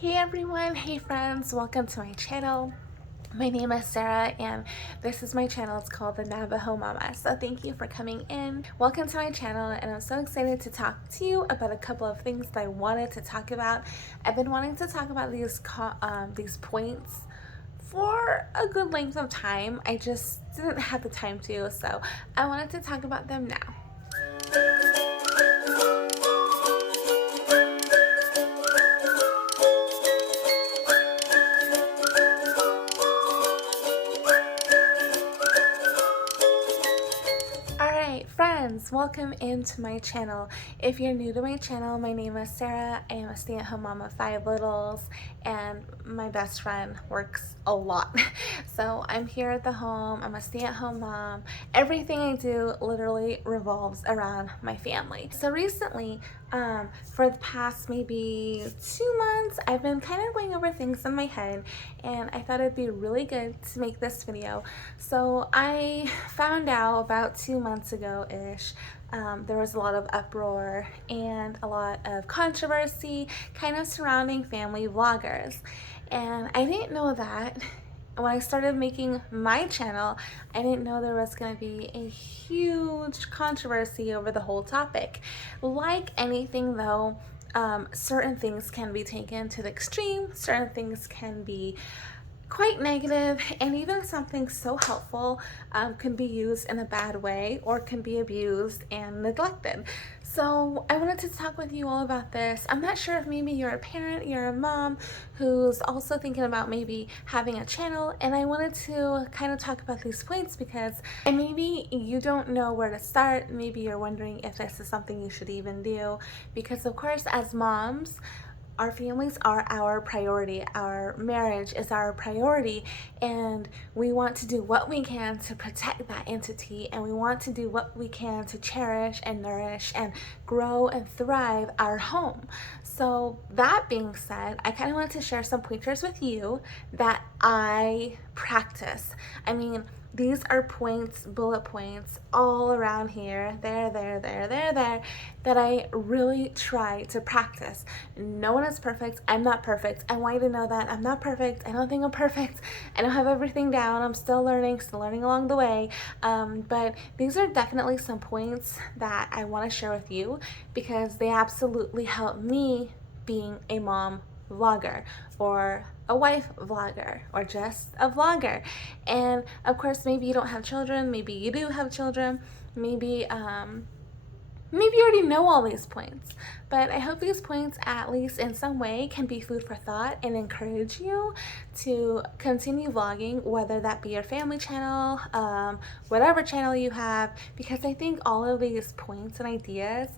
Hey everyone, hey friends, welcome to my channel. My name is Sarah and this is my channel. It's called the Navajo Moment. So thank you for coming in. Welcome to my channel and I'm so excited to talk to you about a couple of things that I wanted to talk about. I've been wanting to talk about these points for a good length of time. I just didn't have the time to, so I wanted to talk about them now. Alright friends, welcome into my channel. If you're new to my channel, my name is Sarah. I am a stay-at-home mom of 5 littles and my best friend works a lot. So I'm here at the home, I'm a stay-at-home mom. Everything I do literally revolves around my family. So recently, for the past maybe 2 months, I've been kind of going over things in my head and I thought it'd be really good to make this video. So I found out about 2 months ago-ish, there was a lot of uproar and a lot of controversy kind of surrounding family vloggers. And I didn't know that. When I started making my channel, I didn't know there was going to be a huge controversy over the whole topic. Like anything though, certain things can be taken to the extreme, certain things can be quite negative, and even something so helpful can be used in a bad way or can be abused and neglected. So I wanted to talk with you all about this. I'm not sure if maybe you're a parent, you're a mom who's also thinking about maybe having a channel, and I wanted to kind of talk about these points because maybe you don't know where to start. Maybe you're wondering if this is something you should even do, because of course as moms, our families are our priority. Our marriage is our priority, and we want to do what we can to protect that entity, and we want to do what we can to cherish and nourish and grow and thrive our home. So that being said, I kind of want to share some pointers with you that I practice. I mean, these are points, bullet points all around here, there, that I really try to practice. No one is perfect. I'm not perfect. I want you to know that I'm not perfect. I don't think I'm perfect. I don't have everything down. I'm still learning along the way. But these are definitely some points that I want to share with you because they absolutely help me being a mom vlogger or a wife vlogger or just a vlogger. And of course, maybe you don't have children, maybe you do have children, maybe maybe you already know all these points, but I hope these points at least in some way can be food for thought and encourage you to continue vlogging, whether that be your family channel, whatever channel you have, because I think all of these points and ideas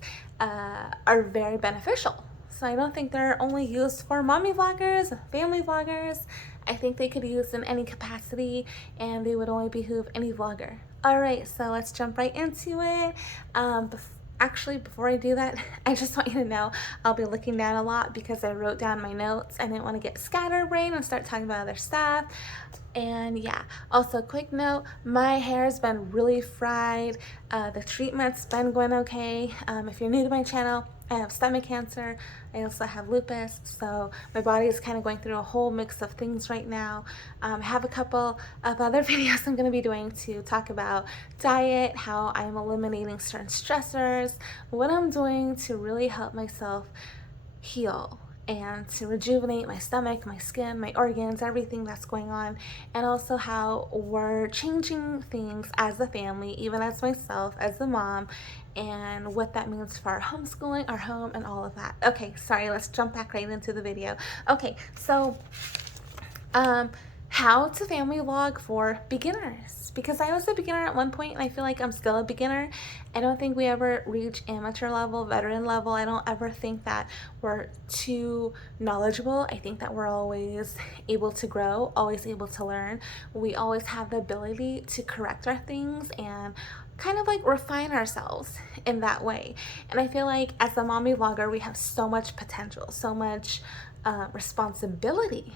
are very beneficial. So I don't think they're only used for mommy vloggers, family vloggers. I think they could be used in any capacity and they would only behoove any vlogger. Alright, so let's jump right into it. Actually, before I do that, I just want you to know I'll be looking down a lot because I wrote down my notes. I didn't want to get scatterbrained and start talking about other stuff. And yeah, also quick note, my hair's been really fried. The treatment's been going okay. If you're new to my channel, I have stomach cancer. I also have lupus, so my body is kind of going through a whole mix of things right now. I have a couple of other videos I'm going to be doing to talk about diet, how I'm eliminating certain stressors, what I'm doing to really help myself heal and to rejuvenate my stomach, my skin, my organs, everything that's going on, and also how we're changing things as a family, even as myself, as a mom, and what that means for our homeschooling, our home, and all of that. Okay, sorry, let's jump back right into the video. Okay, so how to family vlog for beginners, because I was a beginner at one point and I feel like I'm still a beginner. I don't think we ever reach amateur level, veteran level. I don't ever think that we're too knowledgeable. I think that we're always able to grow, always able to learn. We always have the ability to correct our things and kind of like refine ourselves in that way. And I feel like as a mommy vlogger, we have so much potential, so much responsibility,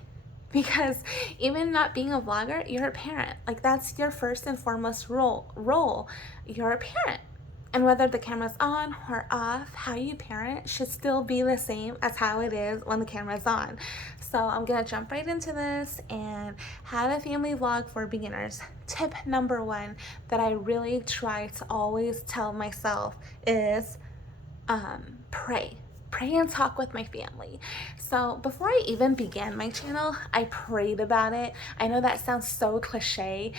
because even not being a vlogger, you're a parent. Like, that's your first and foremost role. You're a parent. And whether the camera's on or off, how you parent should still be the same as how it is when the camera's on. So I'm gonna jump right into this and have a family vlog for beginners. Tip number one that I really try to always tell myself is pray. Pray and talk with my family. So before I even began my channel, I prayed about it. I know that sounds so cliche,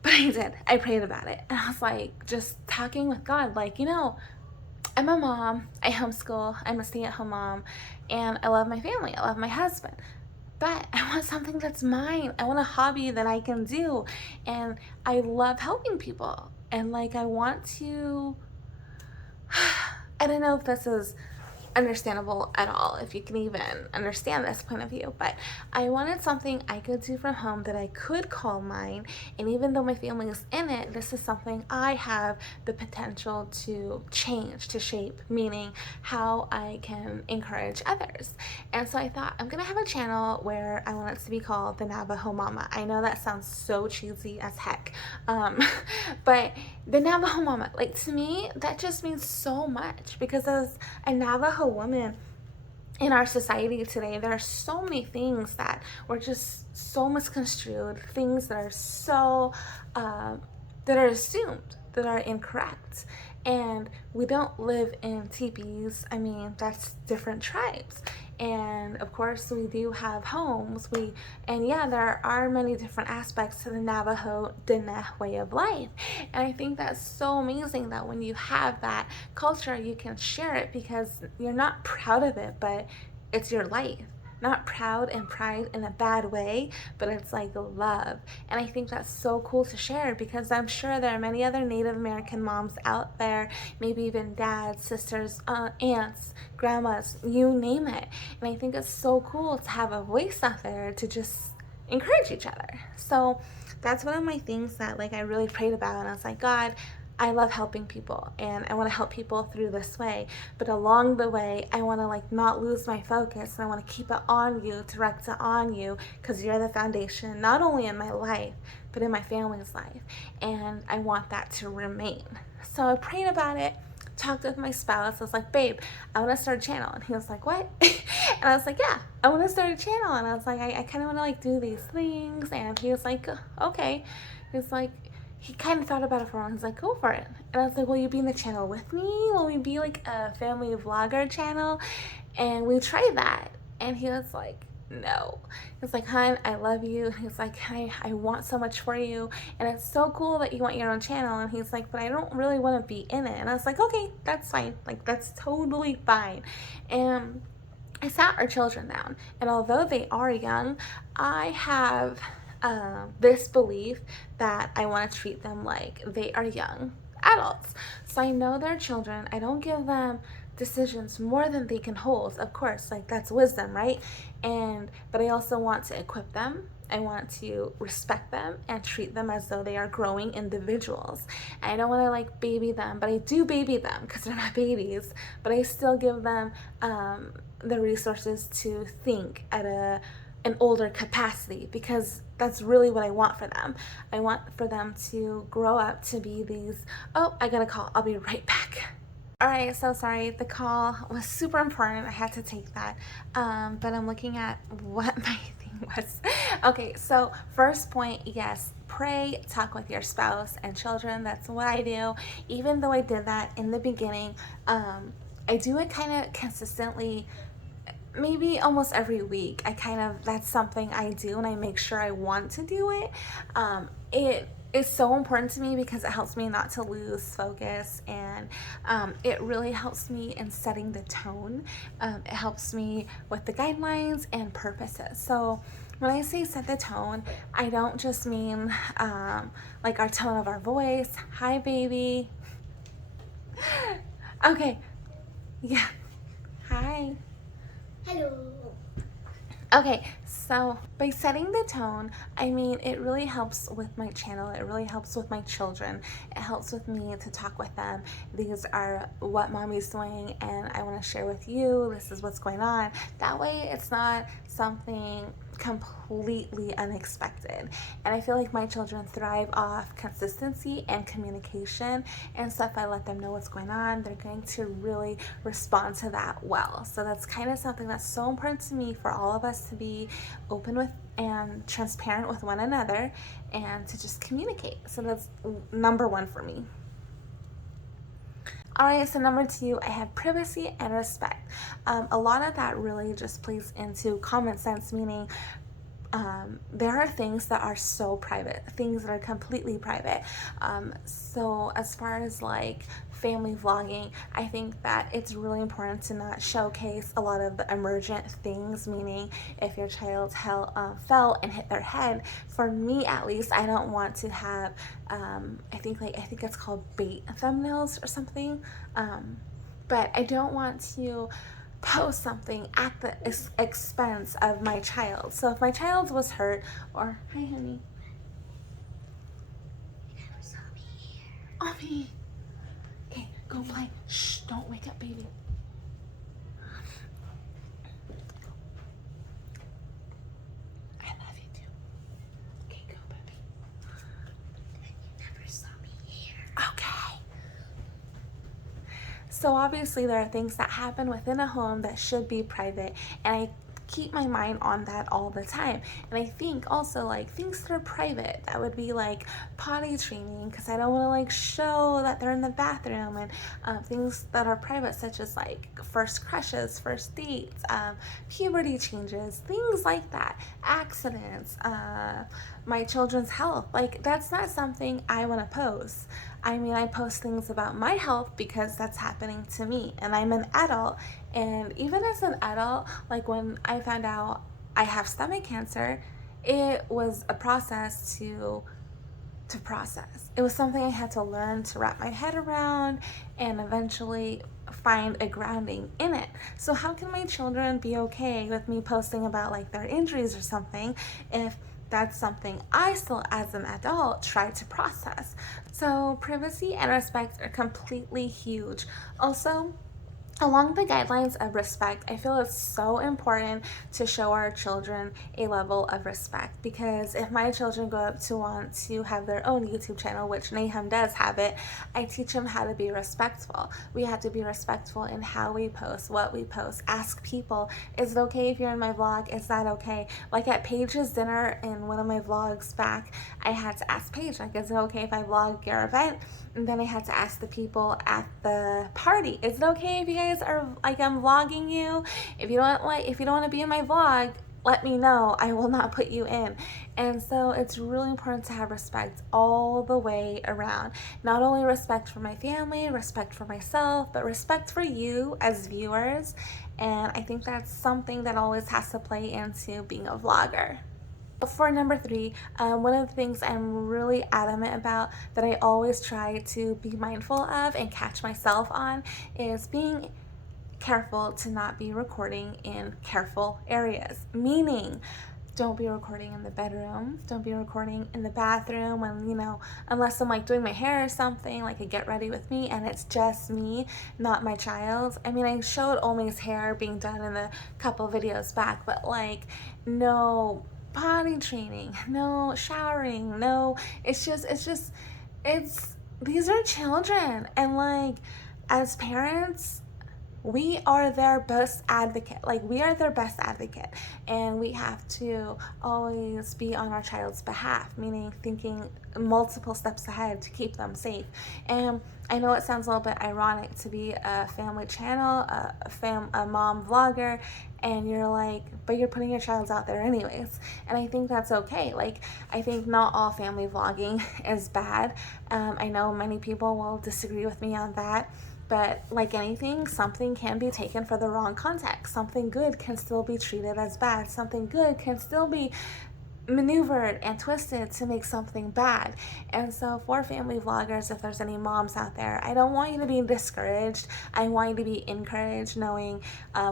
but I did. I prayed about it. And I was like, just talking with God, like, I'm a mom, I homeschool, I'm a stay-at-home mom, and I love my family, I love my husband. But I want something that's mine. I want a hobby that I can do. And I love helping people. And like, I want to, I don't know if this is understandable at all, if you can even understand this point of view, but I wanted something I could do from home that I could call mine. And even though my family is in it, this is something I have the potential to change, to shape, meaning how I can encourage others. And so I thought, I'm gonna have a channel where I want it to be called the Navajo Mama. I know that sounds so cheesy as heck, but the Navajo Moment, like, to me, that just means so much, because as a Navajo woman in our society today, there are so many things that were just so misconstrued, things that are so, that are assumed, that are incorrect. And we don't live in teepees. I mean, that's different tribes. And of course we do have homes. And yeah, there are many different aspects to the Navajo Diné way of life. And I think that's so amazing that when you have that culture, you can share it, because you're not proud of it, but it's your life. Not proud and pride in a bad way, but it's like love. And I think that's so cool to share, because I'm sure there are many other Native American moms out there, maybe even dads, sisters, aunts, grandmas, you name it. And I think it's so cool to have a voice out there to just encourage each other. So that's one of my things that, like, I really prayed about, and I was like, God, I love helping people, and I want to help people through this way, but along the way I want to, like, not lose my focus, and I want to keep it on you, direct it on you, because you're the foundation, not only in my life but in my family's life, and I want that to remain. So I prayed about it, talked with my spouse. I was like, babe, I want to start a channel. And he was like, what? And I was like, yeah, I want to start a channel. And I was like, I kind of want to, like, do these things. And he was like, okay. He's like, he kind of thought about it for a while. He's like, go for it. And I was like, will you be in the channel with me? Will we be like a family vlogger channel? And we tried that. And he was like, no. He's like, hon, I love you. He's like, I want so much for you. And it's so cool that you want your own channel. And he's like, but I don't really want to be in it. And I was like, okay, that's fine. Like, that's totally fine. And I sat our children down. And although they are young, I have this belief that I want to treat them like they are young adults. So I know they're children. I don't give them decisions more than they can hold. Of course, like, that's wisdom, right? But I also want to equip them. I want to respect them and treat them as though they are growing individuals. And I don't want to, like, baby them, but I do baby them because they're not babies, but I still give them the resources to think at an older capacity, because that's really what I want for them. I want for them to grow up to be these, oh, I got a call, I'll be right back. All right, so sorry, the call was super important, I had to take that, but I'm looking at what my thing was. Okay, so first point, yes, pray, talk with your spouse and children. That's what I do. Even though I did that in the beginning, I do it kind of consistently, maybe almost every week. That's something I do, and I make sure I want to do it. It is so important to me because it helps me not to lose focus, and it really helps me in setting the tone. It helps me with the guidelines and purposes. So when I say set the tone, I don't just mean like our tone of our voice. Hi, baby. Okay. Yeah. Hi. Hello. Okay, so by setting the tone, I mean, it really helps with my channel. It really helps with my children. It helps with me to talk with them. These are what mommy's doing, and I want to share with you. This is what's going on. That way, it's not something completely unexpected. And I feel like my children thrive off consistency and communication. And so if I let them know what's going on, they're going to really respond to that well. So that's kind of something that's so important to me, for all of us to be open with and transparent with one another and to just communicate. So that's number one for me. All right, so number two, I have privacy and respect. A lot of that really just plays into common sense, meaning there are things that are so private, things that are completely private. So as far as like family vlogging, I think that it's really important to not showcase a lot of the emergent things, meaning if your child fell and hit their head, for me at least, I don't want to have, I think it's called bait thumbnails or something, but I don't want to post something at the expense of my child. So if my child was hurt, or hi honey, you never saw me here. Oh me. Okay, go play. Shh, don't wake up baby. I love you too. Okay, go baby. You never saw me here. Okay. So obviously there are things that happen within a home that should be private, and I keep my mind on that all the time. And I think also like things that are private, that would be like potty training, because I don't want to like show that they're in the bathroom, and things that are private such as like first crushes, first dates, puberty changes, things like that, accidents, my children's health. Like that's not something I want to post. I mean, I post things about my health because that's happening to me, and I'm an adult. And even as an adult, like when I found out I have stomach cancer, it was a process to process. It was something I had to learn to wrap my head around and eventually find a grounding in it. So how can my children be okay with me posting about like their injuries or something if that's something I still, as an adult, try to process? So privacy and respect are completely huge. Also, along the guidelines of respect, I feel it's so important to show our children a level of respect, because if my children grow up to want to have their own YouTube channel, which Nahum does have it, I teach them how to be respectful. We have to be respectful in how we post, what we post. Ask people, is it okay if you're in my vlog? Is that okay? Like at Paige's dinner in one of my vlogs back, I had to ask Paige, like, is it okay if I vlog your event? And then I had to ask the people at the party, is it okay if you guys are like, I'm vlogging you? If you don't want to be in my vlog, let me know. I will not put you in. And so it's really important to have respect all the way around. Not only respect for my family, respect for myself, but respect for you as viewers. And I think that's something that always has to play into being a vlogger. For number three, one of the things I'm really adamant about, that I always try to be mindful of and catch myself on, is being careful to not be recording in careful areas. Meaning, don't be recording in the bedroom, don't be recording in the bathroom when, unless I'm like doing my hair or something, like a get ready with me, and it's just me, not my child. I mean, I showed Omi's hair being done in a couple videos back, but like, no potty training, no showering, no, these are children, and like, as parents, we are their best advocate. Like, we are their best advocate, and we have to always be on our child's behalf, meaning thinking multiple steps ahead to keep them safe. And I know it sounds a little bit ironic to be a family channel, a mom vlogger, and you're like, but you're putting your child out there anyways. And I think that's okay. Like, I think not all family vlogging is bad. I know many people will disagree with me on that. But like anything, something can be taken for the wrong context. Something good can still be treated as bad. Something good can still be maneuvered and twisted to make something bad. And so for family vloggers, if there's any moms out there, I don't want you to be discouraged. I want you to be encouraged, knowing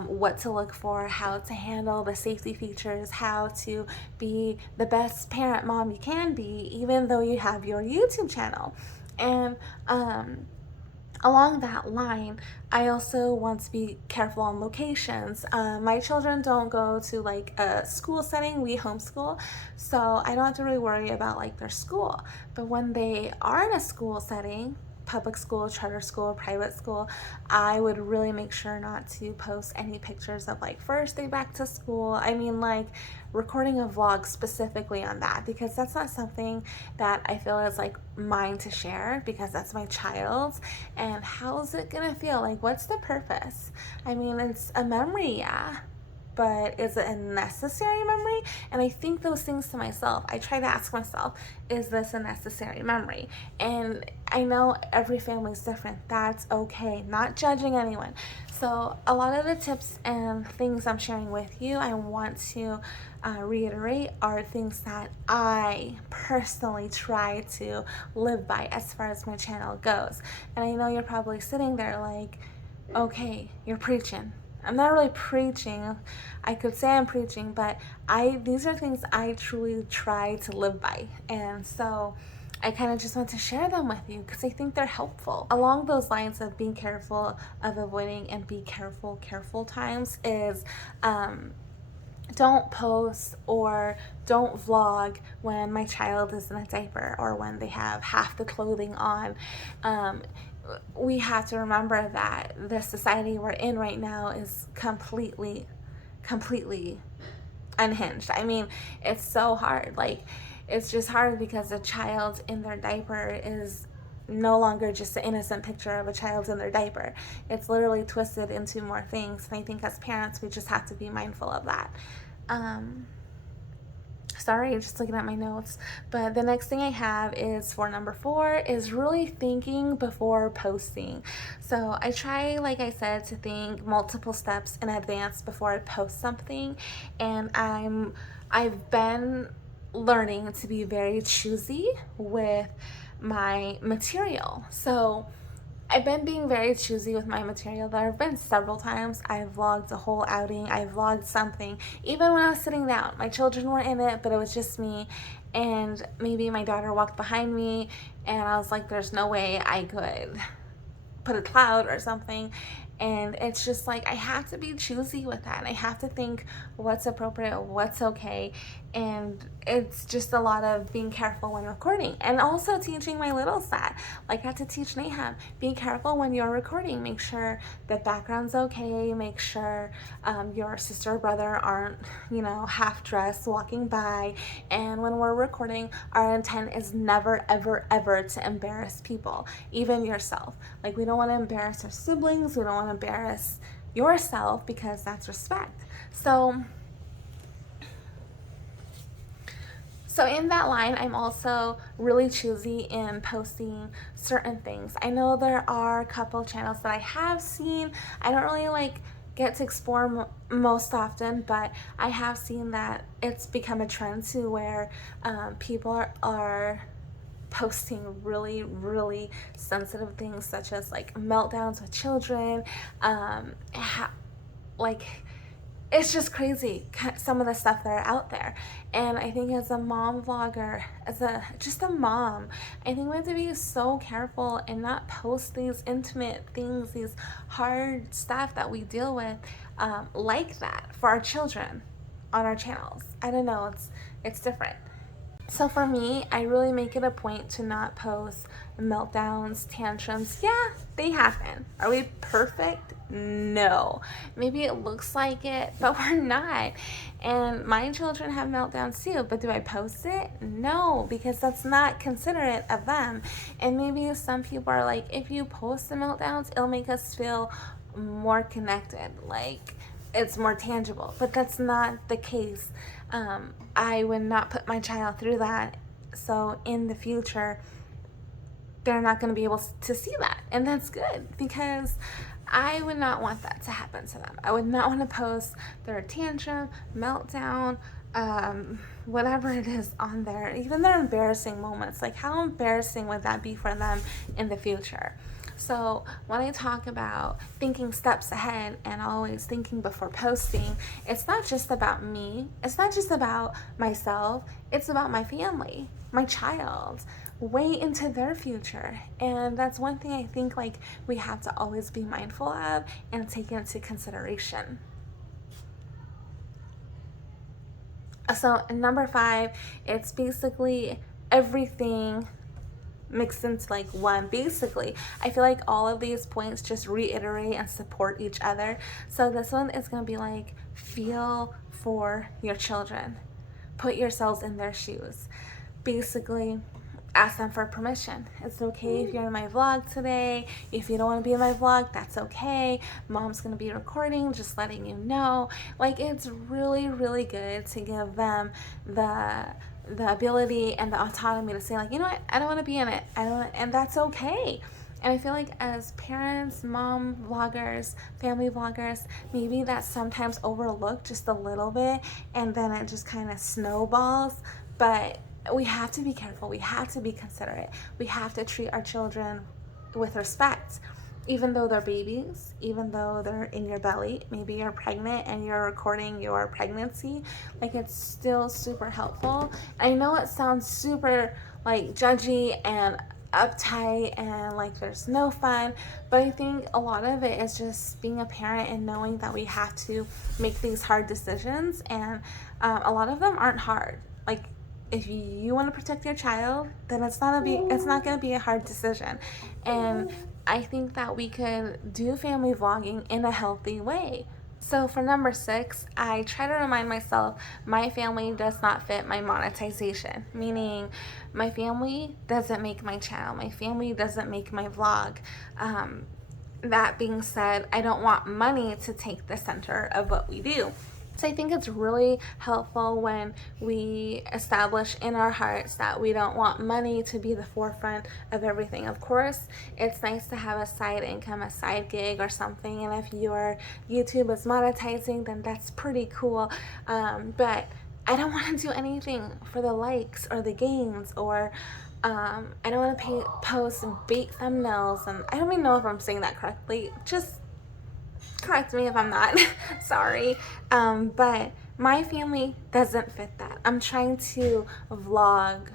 what to look for, how to handle the safety features, how to be the best parent mom you can be, even though you have your YouTube channel. And Along that line, I also want to be careful on locations. My children don't go to like a school setting, we homeschool, so I don't have to really worry about like their school. But when they are in a school setting, public school, charter school, private school, I would really make sure not to post any pictures of like first day back to school. I mean, like recording a vlog specifically on that, because that's not something that I feel is like mine to share, because that's my child's. And how's it gonna feel? Like, what's the purpose? I mean, it's a memory, yeah, but is it a necessary memory? And I think those things to myself. I try to ask myself, is this a necessary memory? And I know every family is different. That's okay. Not judging anyone. So a lot of the tips and things I'm sharing with you, I want to reiterate, are things that I personally try to live by as far as my channel goes. And I know you're probably sitting there like, okay, you're preaching. I'm not really preaching. I could say I'm preaching, but these are things I truly try to live by. And so I kind of just want to share them with you because I think they're helpful. Along those lines of being careful, of avoiding and be careful times is don't post or don't vlog when my child is in a diaper or when they have half the clothing on. We have to remember that the society we're in right now is completely unhinged. I mean, it's so hard. Like, it's just hard because a child in their diaper is no longer just an innocent picture of a child in their diaper. It's literally twisted into more things. And I think as parents, we just have to be mindful of that. Sorry, just looking at my notes. But the next thing I have is for number 4 is really thinking before posting. So I try, like I said, to think multiple steps in advance before I post something. And I've been learning to be very choosy with my material. So I've been being very choosy with my material. There have been several times I've vlogged a whole outing, I vlogged something, even when I was sitting down. My children were in it, but it was just me, and maybe my daughter walked behind me, and I was like, there's no way I could put a cloud or something. And it's just like I have to be choosy with that, and I have to think what's appropriate, what's okay. And it's just a lot of being careful when recording, and also teaching my littles that. Like, I have to teach Naham, be careful when you're recording. Make sure the background's okay. Make sure your sister or brother aren't, half dressed walking by. And when we're recording, our intent is never, ever, ever to embarrass people, even yourself. Like, we don't want to embarrass our siblings. We don't want to embarrass yourself, because that's respect. So in that line, I'm also really choosy in posting certain things. I know there are a couple channels that I have seen. I don't really get to explore most often, but I have seen that it's become a trend to where people are posting really, really sensitive things, such as like meltdowns with children, like, it's just crazy, some of the stuff that are out there. And I think as a mom vlogger, just a mom, I think we have to be so careful and not post these intimate things, these hard stuff that we deal with, like that for our children on our channels. I don't know, it's different. So for me, I really make it a point to not post meltdowns, tantrums. Yeah, they happen. Are we perfect? No. Maybe it looks like it, but we're not. And my children have meltdowns too, but do I post it? No, because that's not considerate of them. And maybe some people are like, if you post the meltdowns, it'll make us feel more connected. Like, it's more tangible, but that's not the case. I would not put my child through that, so in the future they're not going to be able to see that, and that's good, because I would not want that to happen to them. I would not want to post their tantrum, meltdown, whatever it is on there, even their embarrassing moments. Like, how embarrassing would that be for them in the future? So when I talk about thinking steps ahead and always thinking before posting, it's not just about me. It's not just about myself. It's about my family, my child, way into their future. And that's one thing I think like we have to always be mindful of and take into consideration. So number 5, it's basically everything mixed into like one. Basically, I feel like all of these points just reiterate and support each other. So this one is going to be like, feel for your children, put yourselves in their shoes. Basically, ask them for permission. It's okay if you're in my vlog today. If you don't want to be in my vlog, that's okay. Mom's gonna be recording, just letting you know. Like, it's really, really good to give them the ability and the autonomy to say, like, you know what, I don't want to be in it. I don't, and that's okay. And I feel like as parents, mom vloggers, family vloggers, maybe that's sometimes overlooked just a little bit, and then it just kind of snowballs. But we have to be careful. We have to be considerate. We have to treat our children with respect. Even though they're babies, even though they're in your belly, maybe you're pregnant and you're recording your pregnancy, like, it's still super helpful. I know it sounds super like judgy and uptight and like there's no fun, but I think a lot of it is just being a parent and knowing that we have to make these hard decisions, and a lot of them aren't hard. Like, if you want to protect your child, then it's not going to be a hard decision. And I think that we could do family vlogging in a healthy way. So for number 6, I try to remind myself my family does not fit my monetization, meaning my family doesn't make my channel, my family doesn't make my vlog. That being said, I don't want money to take the center of what we do. So I think it's really helpful when we establish in our hearts that we don't want money to be the forefront of everything. Of course, it's nice to have a side income, a side gig or something, and if your YouTube is monetizing, then that's pretty cool. But I don't want to do anything for the likes or the gains, or I don't want to post bait thumbnails, and I don't even know if I'm saying that correctly. Just correct me if I'm not. Sorry. But my family doesn't fit that. I'm trying to vlog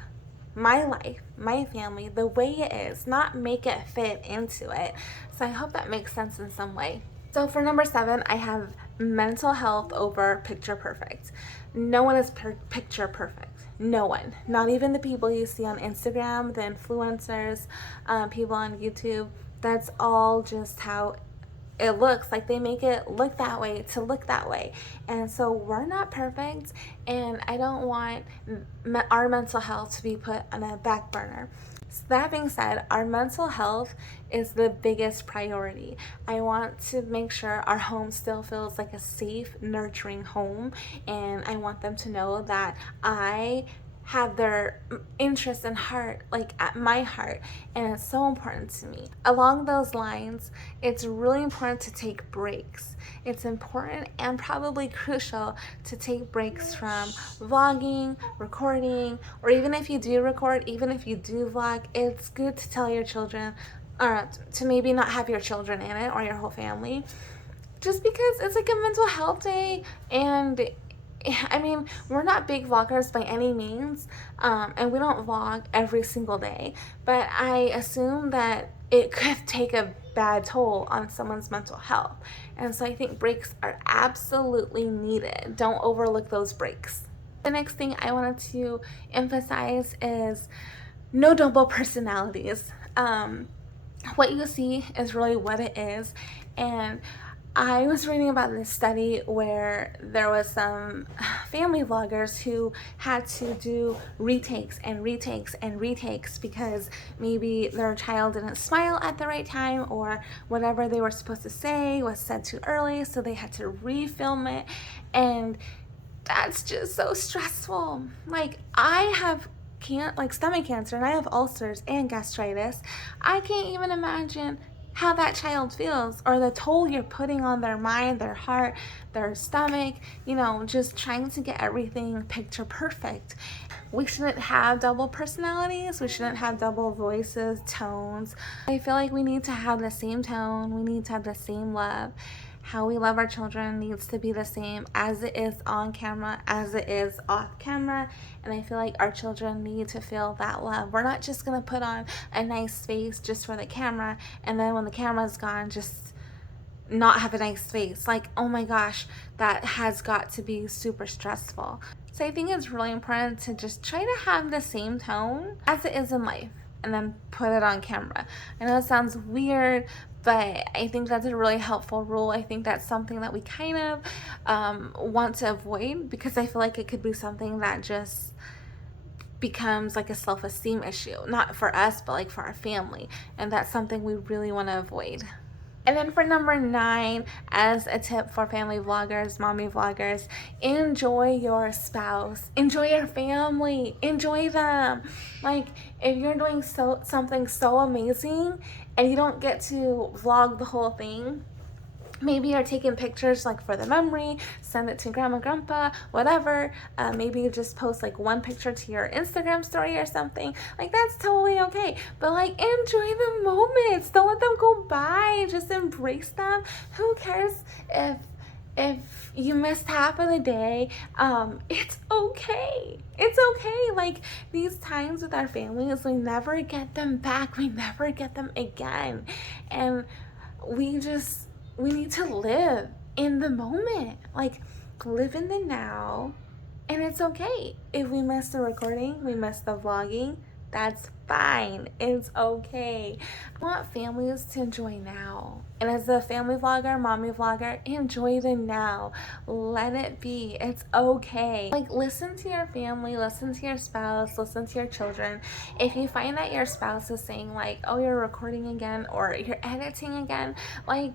my life, my family, the way it is, not make it fit into it. So I hope that makes sense in some way. So for number 7, I have mental health over picture perfect. No one is picture perfect. No one. Not even the people you see on Instagram, the influencers, people on YouTube. That's all just how it looks. Like, they make it look that way to look that way. And so we're not perfect, and I don't want our mental health to be put on a back burner. So that being said, our mental health is the biggest priority. I want to make sure our home still feels like a safe, nurturing home, and I want them to know that I have their interest and heart like at my heart, and it's so important to me. Along those lines, it's really important to take breaks. It's important and probably crucial to take breaks from vlogging, recording, or even if you do record, even if you do vlog, it's good to tell your children, or to maybe not have your children in it or your whole family, just because it's like a mental health day. And I mean, we're not big vloggers by any means, and we don't vlog every single day, but I assume that it could take a bad toll on someone's mental health. And so I think breaks are absolutely needed. Don't overlook those breaks. The next thing I wanted to emphasize is no double personalities. What you see is really what it is. And I was reading about this study where there was some family vloggers who had to do retakes and retakes and retakes because maybe their child didn't smile at the right time, or whatever they were supposed to say was said too early, so they had to refilm it. And that's just so stressful. Like, I have stomach cancer, and I have ulcers and gastritis. I can't even imagine how that child feels, or the toll you're putting on their mind, their heart, their stomach, just trying to get everything picture perfect. We shouldn't have double personalities. We shouldn't have double voices, tones. I feel like we need to have the same tone. We need to have the same love. how we love our children needs to be the same as it is on camera, as it is off camera. And I feel like our children need to feel that love. We're not just gonna put on a nice face just for the camera, and then when the camera's gone, just not have a nice face. Like, oh my gosh, that has got to be super stressful. So I think it's really important to just try to have the same tone as it is in life and then put it on camera. I know it sounds weird, but I think that's a really helpful rule. I think that's something that we kind of want to avoid, because I feel like it could be something that just becomes like a self-esteem issue, not for us, but like for our family. And that's something we really want to avoid. And then for number 9, as a tip for family vloggers, mommy vloggers, enjoy your spouse, enjoy your family, enjoy them. Like, if you're doing something so amazing and you don't get to vlog the whole thing, maybe you're taking pictures like for the memory, send it to grandma, grandpa, whatever. Maybe you just post like one picture to your Instagram story or something. Like, that's totally okay. But like, enjoy the moments. Don't let them go by. Just embrace them. Who cares if you missed half of the day? It's okay. It's okay. Like, these times with our families, we never get them back. We never get them again. And we need to live in the moment. Like, live in the now. And it's okay if we miss the recording, we miss the vlogging. That's fine. It's okay. I want families to enjoy now. And as a family vlogger, mommy vlogger, enjoy the now. Let it be. It's okay. Like, listen to your family, listen to your spouse, listen to your children. If you find that your spouse is saying like, oh, you're recording again, or you're editing again, like,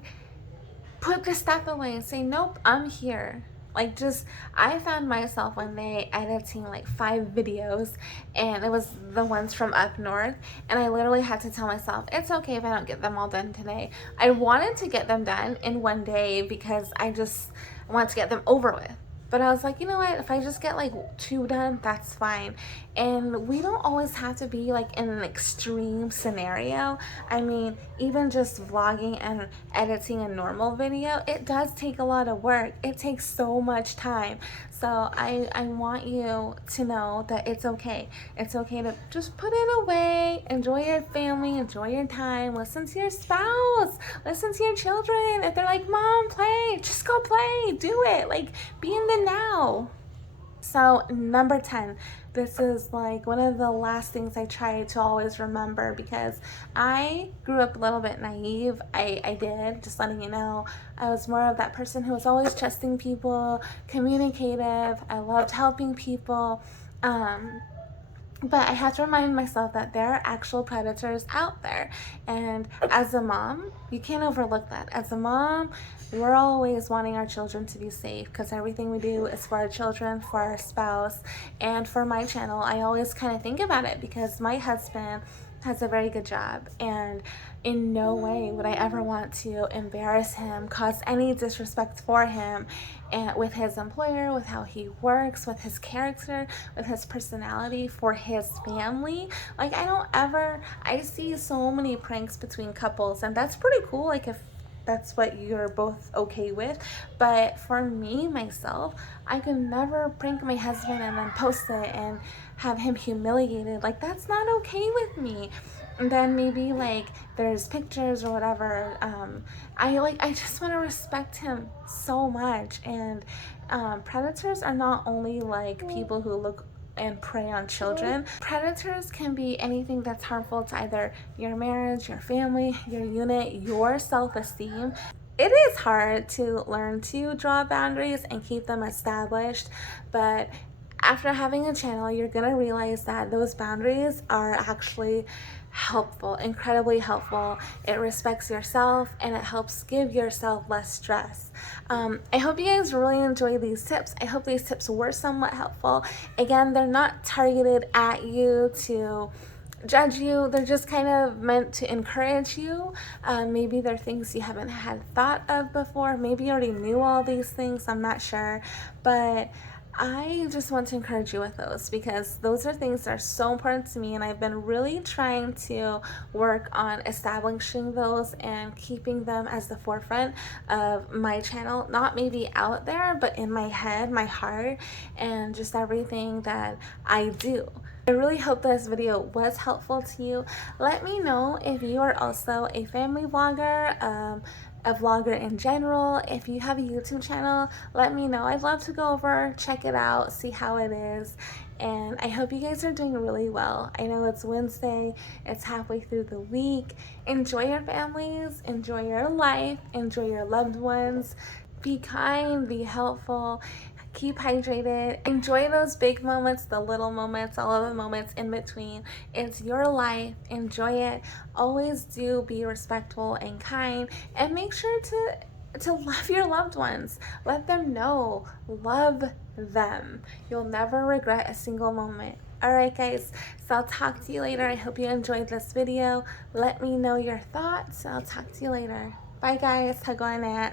put the stuff away and say, nope, I'm here. Like, just, I found myself one day editing like 5 videos, and it was the ones from up north, and I literally had to tell myself, it's okay if I don't get them all done today. I wanted to get them done in one day because I just want to get them over with. But I was like, you know what, if I just get like 2 done, that's fine. And we don't always have to be like in an extreme scenario. I mean, even just vlogging and editing a normal video, it does take a lot of work. It takes so much time. So I want you to know that it's okay. It's okay to just put it away, enjoy your family, enjoy your time, listen to your spouse, listen to your children. If they're like, Mom, play, just go play, do it. Like, be in the now. So number 10, this is like one of the last things I try to always remember, because I grew up a little bit naive. I did, just letting you know. I was more of that person who was always trusting people, communicative. I loved helping people. But I have to remind myself that there are actual predators out there. And as a mom, you can't overlook that. As a mom, we're always wanting our children to be safe, because everything we do is for our children, for our spouse. And for my channel, I always kind of think about it, because my husband has a very good job, and in no way would I ever want to embarrass him, cause any disrespect for him, and with his employer, with how he works, with his character, with his personality, for his family. Like, I see so many pranks between couples, and that's pretty cool, like, if that's what you're both okay with. But for me, myself, I could never prank my husband and then post it and have him humiliated. Like, that's not okay with me. And then maybe like there's pictures or whatever. I just want to respect him so much. And predators are not only like people who look and prey on children. Predators can be anything that's harmful to either your marriage, your family, your unit, your self-esteem. It is hard to learn to draw boundaries and keep them established, but after having a channel, you're gonna realize that those boundaries are actually helpful, incredibly helpful. It respects yourself, and it helps give yourself less stress. I hope you guys really enjoy these tips. I hope these tips were somewhat helpful. Again, they're not targeted at you to judge you. They're just kind of meant to encourage you. Maybe they're things you haven't had thought of before. Maybe you already knew all these things. I'm not sure. But I just want to encourage you with those because those are things that are so important to me, and I've been really trying to work on establishing those and keeping them as the forefront of my channel. Not maybe out there, but in my head, my heart, and just everything that I do. I really hope this video was helpful to you. Let me know if you are also a family vlogger, a vlogger in general. If you have a YouTube channel, let me know. I'd love to go over, check it out, see how it is. And I hope you guys are doing really well. I know it's Wednesday, it's halfway through the week. Enjoy your families, enjoy your life, enjoy your loved ones. Be kind, be helpful, keep hydrated, enjoy those big moments, the little moments, all of the moments in between. It's your life, enjoy it. Always do be respectful and kind, and make sure to love your loved ones. Let them know, love them. You'll never regret a single moment. Alright guys, so I'll talk to you later. I hope you enjoyed this video. Let me know your thoughts. I'll talk to you later. Bye guys, hug on it.